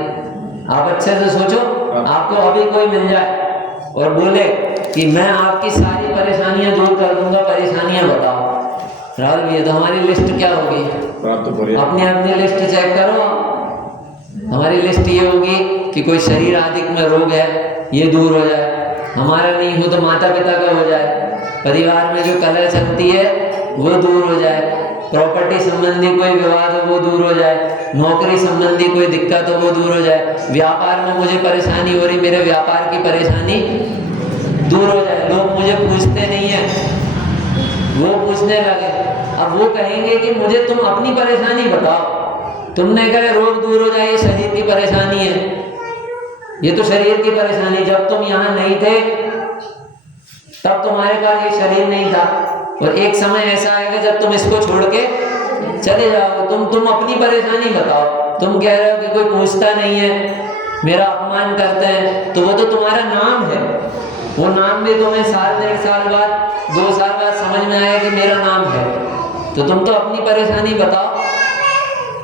आप अच्छे से सोचो, आपको अभी कोई मिल जाए और बोले कि मैं आपकी सारी परेशानियां दूर कर दूंगा, परेशानियां बताओ, राहुल भैया तो हमारी लिस्ट क्या होगी? अपनी अपनी लिस्ट चेक करो। हमारी लिस्ट ये होगी कि कोई शरीर आदि में रोग है ये दूर हो जाए, हमारा नहीं हो तो माता पिता का हो जाए, परिवार में जो कलह चलती है वो दूर हो जाए, प्रॉपर्टी संबंधी कोई विवाद हो वो दूर हो जाए, नौकरी संबंधी कोई दिक्कत हो वो दूर हो जाए, व्यापार में मुझे परेशानी हो रही, मेरे व्यापार की परेशानी दूर हो जाए। लोग मुझे पूछते नहीं है, वो पूछने लगे। अब वो कहेंगे कि मुझे तुम अपनी परेशानी बताओ। तुमने कहा रोग दूर हो जाए, शरीर की परेशानी है, ये तो शरीर की परेशानी, जब तुम यहाँ नहीं थे तब तुम्हारे पास ये शरीर नहीं था, और एक समय ऐसा आएगा जब तुम इसको छोड़ के चले जाओगे। तुम अपनी परेशानी बताओ। तुम कह रहे हो कि कोई पूछता नहीं है, मेरा अपमान करते हैं, तो वो तो तुम्हारा नाम है, वो नाम भी तुम्हें साल 1.5 साल बाद 2 साल बाद समझ में आया कि मेरा नाम है। तो तुम तो अपनी परेशानी बताओ,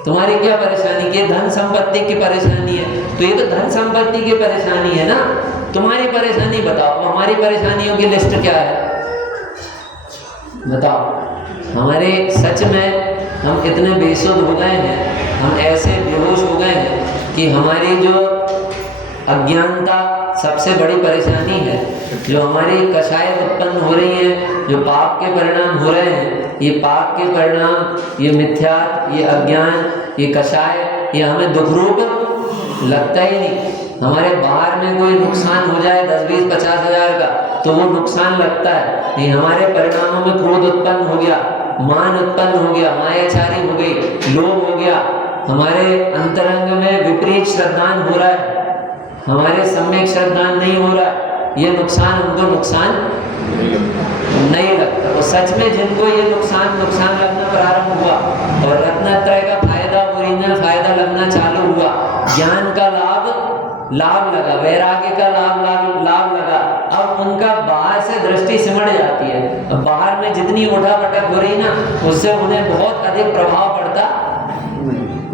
तुम्हारी क्या परेशानी? की धन संपत्ति की परेशानी है, तो ये तो धन संपत्ति की परेशानी है ना, तुम्हारी परेशानी बताओ। हमारी परेशानियों की लिस्ट क्या है बताओ। हमारे सच में हम इतने बेसुध हो गए हैं, हम ऐसे बेहोश हो गए हैं कि हमारी जो अज्ञानता सबसे बड़ी परेशानी है, जो हमारी कषाय उत्पन्न हो रही है, जो पाप के परिणाम हो रहे हैं, ये पाप के परिणाम, ये मिथ्या, ये अज्ञान, ये कषाय, ये हमें दुख रूप लगता ही नहीं। हमारे बाहर में कोई नुकसान हो जाए 10, 20, 50 हज़ार का तो वो नुकसान लगता है। ये हमारे परिणामों में क्रोध उत्पन्न हो गया, मान उत्पन्न हो गया, मायाचारी हो गई, लोभ हो गया, हमारे अंतरंग में विपरीत श्रद्धान हो रहा है, हमारे सम्यक श्रद्धान नहीं हो रहा है, ये नुकसान हमको नुकसान नहीं लगता। तो सच में जिनको ये नुकसान लगना प्रारंभ हुआ और रत्नत्रय का फायदा, ओरिजिनल फायदा लगना चालू हुआ, ज्ञान का लाभ लगा, वैराग्य का लाभ लगा, अब उनका बाहर से दृष्टि सिमट जाती है। अब बाहर में जितनी उठा पटक हो रही ना, उससे उन्हें बहुत अधिक प्रभाव पड़ता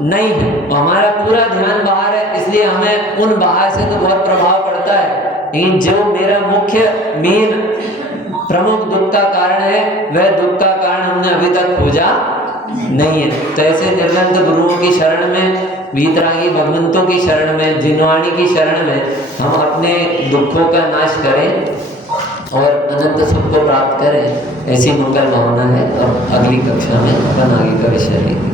नहीं है। हमारा पूरा ध्यान बाहर है, इसलिए हमें उन बाहर से तो बहुत प्रभाव पड़ता है, लेकिन जो मेरा मुख्य मेन प्रमुख दुख का कारण है, वह दुख का कारण हमने अभी तक खोजा नहीं है। तो ऐसे निर्लंत गुरुओं की शरण में, वीतरागी भगवंतों की शरण में, जिनवाणी की शरण में हम अपने दुखों का नाश करें और अनंत सुख को प्राप्त करें, ऐसी मंगल भावना है। और अगली कक्षा में अपन आगे का विषय लेंगे।